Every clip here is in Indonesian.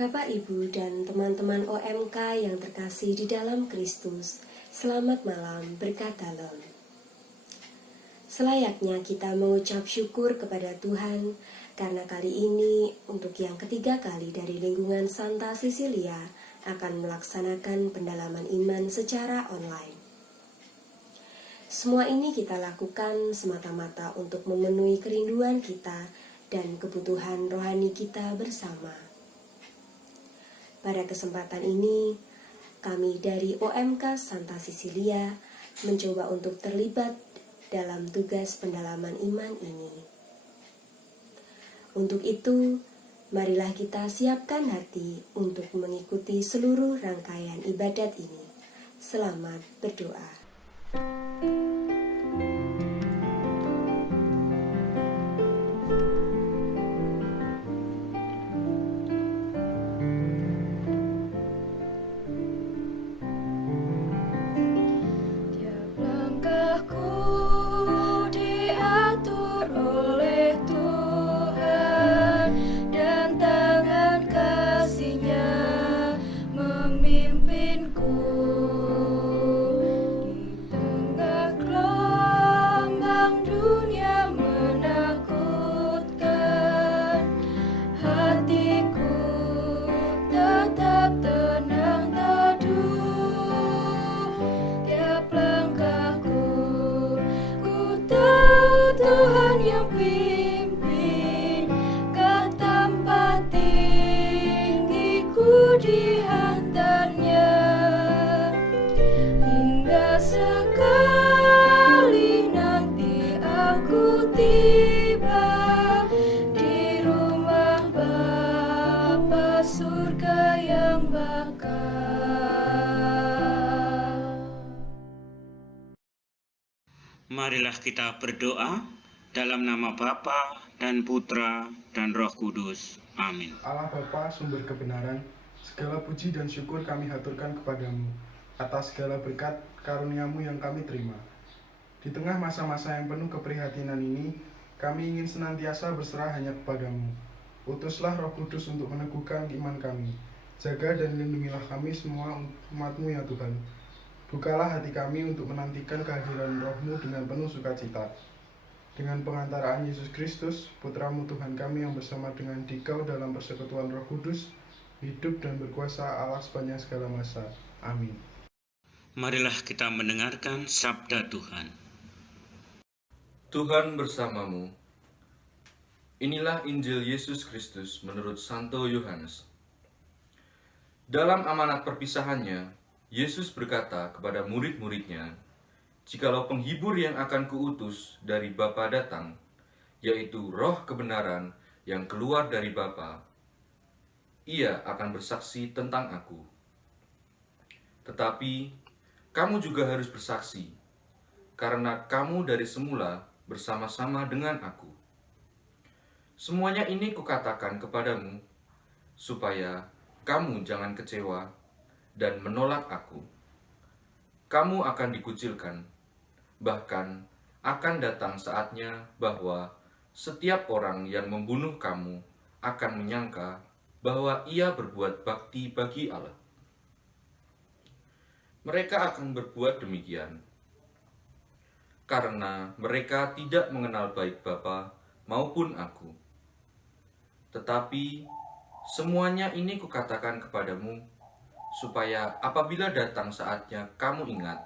Bapak, Ibu, dan teman-teman OMK yang terkasih di dalam Kristus, selamat malam, berkat dalam. Selayaknya kita mengucap syukur kepada Tuhan, karena kali ini untuk yang ketiga kali dari lingkungan Santa Cecilia akan melaksanakan pendalaman iman secara online. Semua ini kita lakukan semata-mata untuk memenuhi kerinduan kita dan kebutuhan rohani kita bersama. Pada kesempatan ini, kami dari OMK Santa Cecilia mencoba untuk terlibat dalam tugas pendalaman iman ini. Untuk itu, marilah kita siapkan hati untuk mengikuti seluruh rangkaian ibadat ini. Selamat berdoa. Marilah kita berdoa dalam nama Bapa dan Putra dan Roh Kudus. Amin. Allah Bapa, sumber kebenaran, segala puji dan syukur kami haturkan kepadamu atas segala berkat karuniamu yang kami terima. Di tengah masa-masa yang penuh keprihatinan ini, kami ingin senantiasa berserah hanya kepadamu. Utuslah Roh Kudus untuk meneguhkan iman kami. Jaga dan lindungilah kami semua umat-Mu ya Tuhan. Bukalah hati kami untuk menantikan kehadiran Roh-Mu dengan penuh sukacita. Dengan pengantaraan Yesus Kristus, Putra-Mu Tuhan kami yang bersama dengan Dikau dalam persekutuan Roh Kudus, hidup dan berkuasa Allah sepanjang segala masa. Amin. Marilah kita mendengarkan sabda Tuhan. Tuhan bersamamu. Inilah Injil Yesus Kristus menurut Santo Yohanes. Dalam amanat perpisahannya, Yesus berkata kepada murid-muridnya, "Jikalau penghibur yang akan kuutus dari Bapa datang, yaitu Roh kebenaran yang keluar dari Bapa, ia akan bersaksi tentang aku. Tetapi kamu juga harus bersaksi, karena kamu dari semula bersama-sama dengan aku. Semuanya ini kukatakan kepadamu, supaya kamu jangan kecewa dan menolak aku. Kamu akan dikucilkan, bahkan akan datang saatnya bahwa setiap orang yang membunuh kamu akan menyangka bahwa ia berbuat bakti bagi Allah. Mereka akan berbuat demikian karena mereka tidak mengenal baik Bapa maupun aku. Tetapi semuanya ini kukatakan kepadamu, supaya apabila datang saatnya kamu ingat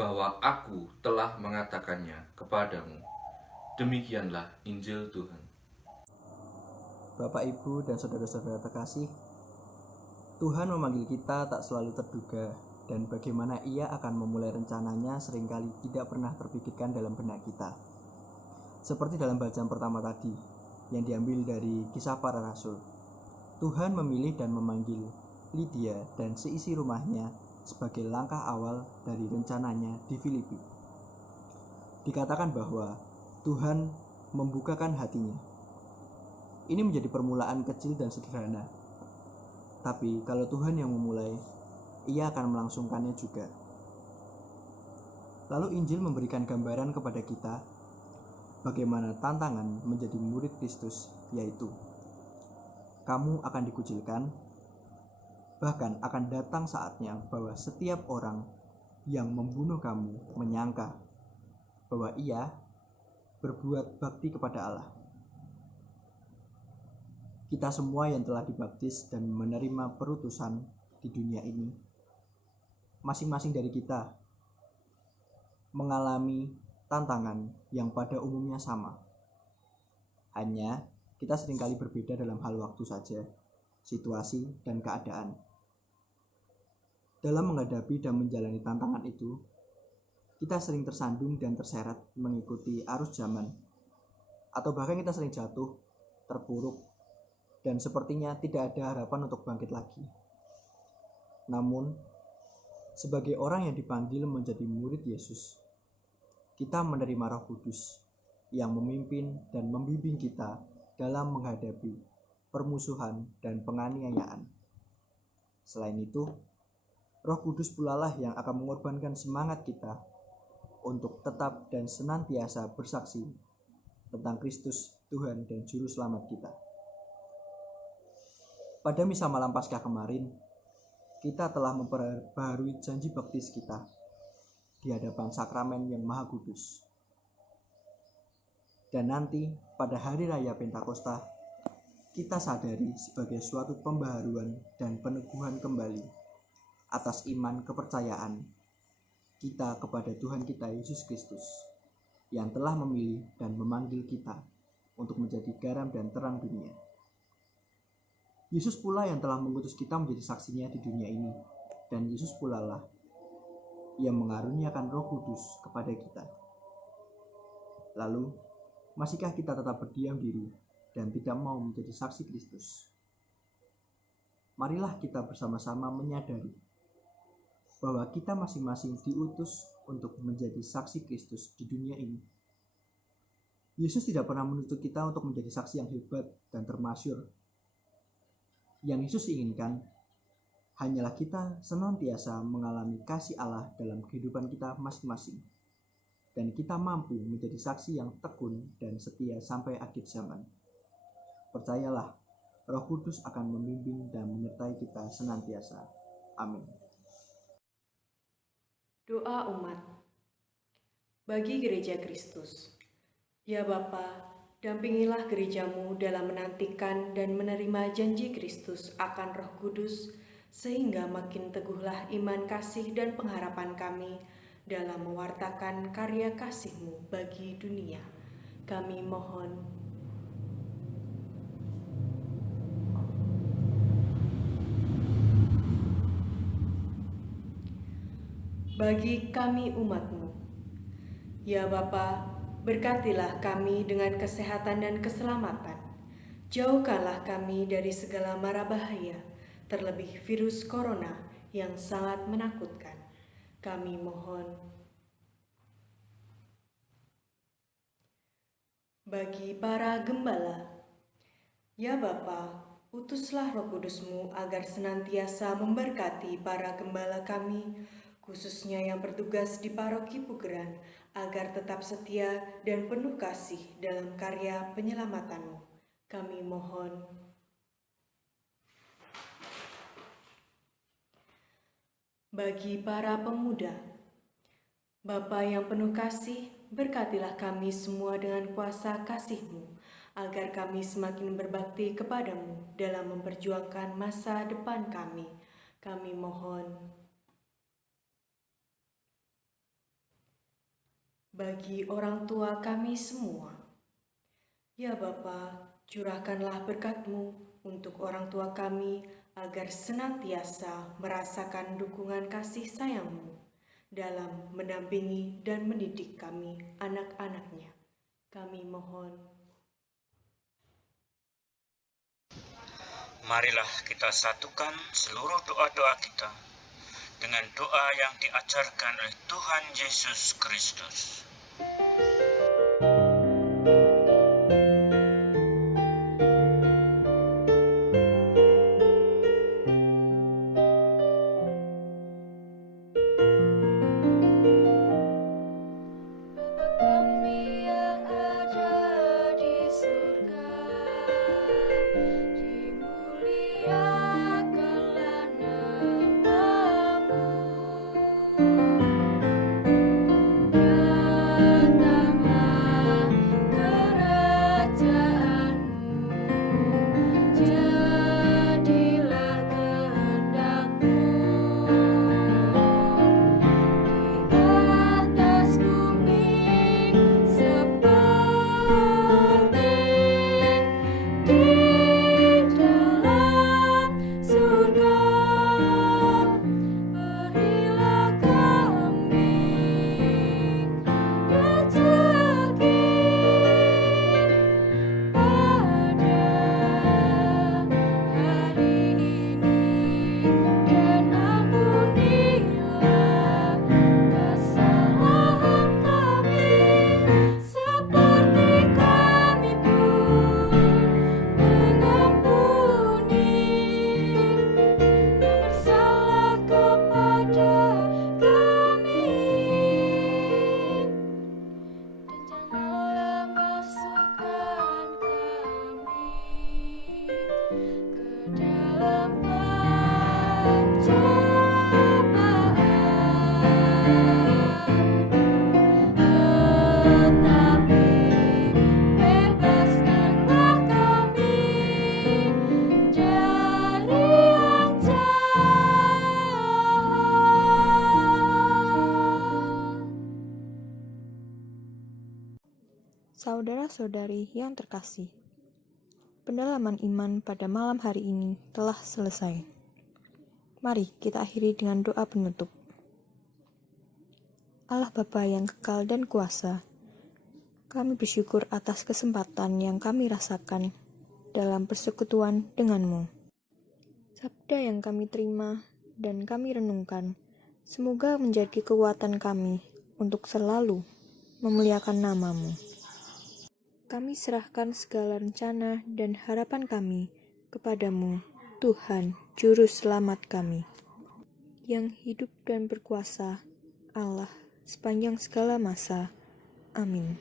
bahwa aku telah mengatakannya kepadamu. Demikianlah Injil Tuhan. Bapak, Ibu, dan saudara-saudara terkasih, Tuhan memanggil kita tak selalu terduga, dan bagaimana Ia akan memulai rencananya seringkali tidak pernah terpikirkan dalam benak kita. Seperti dalam bacaan pertama tadi, yang diambil dari Kisah Para Rasul. Tuhan memilih dan memanggil Lydia dan seisi rumahnya sebagai langkah awal dari rencananya di Filipi. Dikatakan bahwa Tuhan membukakan hatinya. Ini menjadi permulaan kecil dan sederhana. Tapi kalau Tuhan yang memulai, Ia akan melangsungkannya juga. Lalu Injil memberikan gambaran kepada kita bagaimana tantangan menjadi murid Kristus, yaitu kamu akan dikucilkan. Bahkan akan datang saatnya bahwa setiap orang yang membunuh kamu menyangka bahwa ia berbuat bakti kepada Allah. Kita semua yang telah dibaptis dan menerima perutusan di dunia ini, masing-masing dari kita mengalami tantangan yang pada umumnya sama. Hanya kita seringkali berbeda dalam hal waktu saja, situasi, dan keadaan. Dalam menghadapi dan menjalani tantangan itu, kita sering tersandung dan terseret mengikuti arus zaman, atau bahkan kita sering jatuh, terpuruk, dan sepertinya tidak ada harapan untuk bangkit lagi. Namun, sebagai orang yang dipanggil menjadi murid Yesus, kita menerima Roh Kudus yang memimpin dan membimbing kita dalam menghadapi permusuhan dan penganiayaan. Selain itu, Roh Kudus pula lah yang akan mengorbankan semangat kita untuk tetap dan senantiasa bersaksi tentang Kristus, Tuhan dan Juru Selamat kita. Pada misa malam Paskah kemarin, kita telah memperbaharui janji baptis kita di hadapan sakramen yang Maha Kudus. Dan nanti pada hari raya Pentakosta, kita sadari sebagai suatu pembaharuan dan peneguhan kembali atas iman kepercayaan kita kepada Tuhan kita Yesus Kristus yang telah memilih dan memanggil kita untuk menjadi garam dan terang dunia. Yesus pula yang telah mengutus kita menjadi saksinya di dunia ini, dan Yesus pula lah yang mengaruniakan Roh Kudus kepada kita. Lalu, masihkah kita tetap berdiam diri dan tidak mau menjadi saksi Kristus? Marilah kita bersama-sama menyadari bahwa kita masing-masing diutus untuk menjadi saksi Kristus di dunia ini. Yesus tidak pernah menuntut kita untuk menjadi saksi yang hebat dan termasyur. Yang Yesus inginkan hanyalah kita senantiasa mengalami kasih Allah dalam kehidupan kita masing-masing, dan kita mampu menjadi saksi yang tekun dan setia sampai akhir zaman. Percayalah, Roh Kudus akan membimbing dan menyertai kita senantiasa. Amin. Doa umat. Bagi Gereja Kristus, ya Bapa, dampingilah gerejamu dalam menantikan dan menerima janji Kristus akan Roh Kudus, sehingga makin teguhlah iman kasih dan pengharapan kami dalam mewartakan karya kasih-Mu bagi dunia. Kami mohon. Bagi kami umat-Mu, ya Bapa, berkatilah kami dengan kesehatan dan keselamatan. Jauhkanlah kami dari segala mara bahaya, terlebih virus corona yang sangat menakutkan. Kami mohon. Bagi para gembala, ya Bapa, utuslah Roh Kudus-Mu agar senantiasa memberkati para gembala kami, khususnya yang bertugas di Paroki Pugeran, agar tetap setia dan penuh kasih dalam karya penyelamatan-Mu. Kami mohon. Bagi para pemuda, Bapa yang penuh kasih, berkatilah kami semua dengan kuasa kasih-Mu, agar kami semakin berbakti kepada-Mu dalam memperjuangkan masa depan kami. Kami mohon. Bagi orang tua kami semua, ya Bapa, curahkanlah berkat-Mu untuk orang tua kami agar senantiasa merasakan dukungan kasih sayang-Mu dalam mendampingi dan mendidik kami, anak-anaknya. Kami mohon. Marilah kita satukan seluruh doa-doa kita dengan doa yang diajarkan oleh Tuhan Yesus Kristus. Kami yang ada di surga, dimuliakanlah Saudara-saudari yang terkasih, pendalaman iman pada malam hari ini telah selesai. Mari kita akhiri dengan doa penutup. Allah Bapa yang kekal dan kuasa, kami bersyukur atas kesempatan yang kami rasakan dalam persekutuan denganmu. Sabda yang kami terima dan kami renungkan, semoga menjadi kekuatan kami untuk selalu memuliakan nama-Mu. Kami serahkan segala rencana dan harapan kami kepadamu, Tuhan, Juru Selamat kami, yang hidup dan berkuasa, Allah, sepanjang segala masa. Amin.